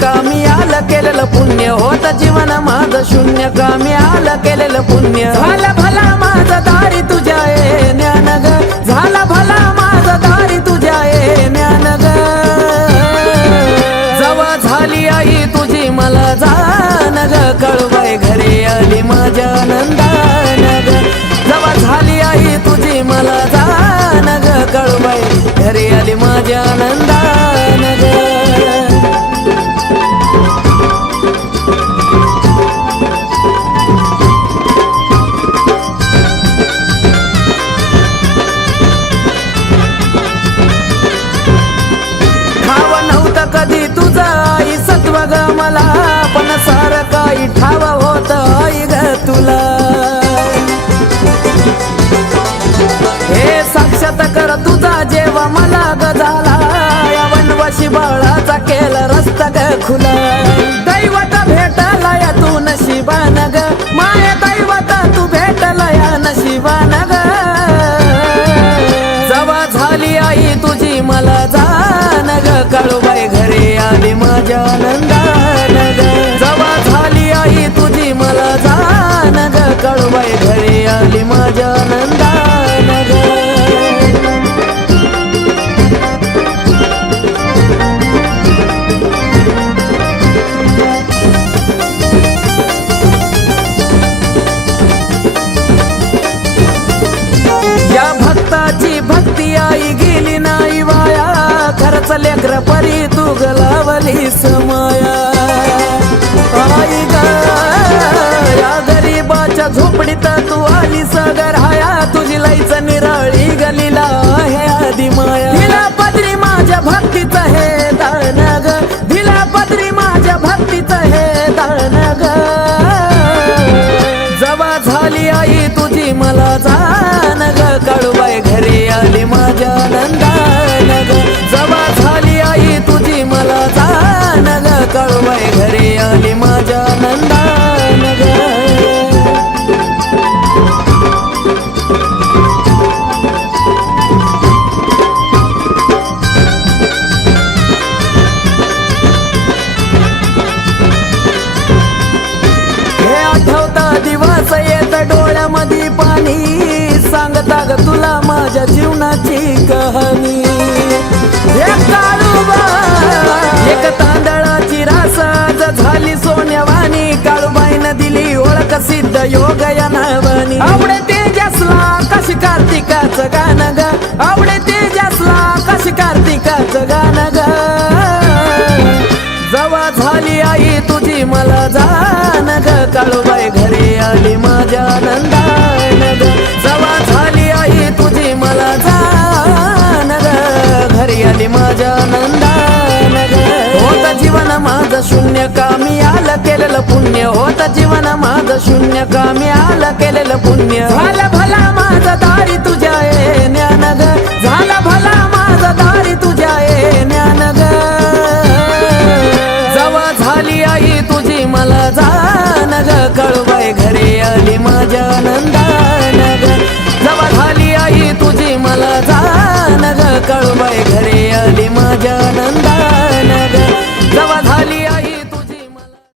कामी आलं केलेलं पुण्य होत जीवन माझं शून्य. कामी आलं केलेलं पुण्य. झाला भला ಬದಲ भक्ती आई गेली नाही वाया. खरंच लेकर परी तू गलावली समाया. आई ग या गरीबाच्या झोपडीत तू आली सगर हाया तुझी लाईच निराळी ग घरी आली माझ्या नंदान हे आठवता दिवस येत डोळ्यामध्ये पाणी. सांगता ग तुला माझ्या जीवनाची कहाणी. हे एक रास झाली सोन्यावानी काळूबाईनं दिली ओळख सिद्ध योग या नावानी आवडे तेजसला कशी कार्तिकाचं गाणं ग. आवडे तेजसला कशी कार्तिकाचं गाणं ग. जवा झाली आई तुझी मला जाण ग. काळूबाई घरी आली माझ्या आनंदान ग. जवा झाली आई तुझी मला जाण ग. घरी आली माझ्या शून्य कामी आलं केलेलं पुण्य होत जीवन माझं शून्य कामी आलं केलेलं पुण्य. झालं भला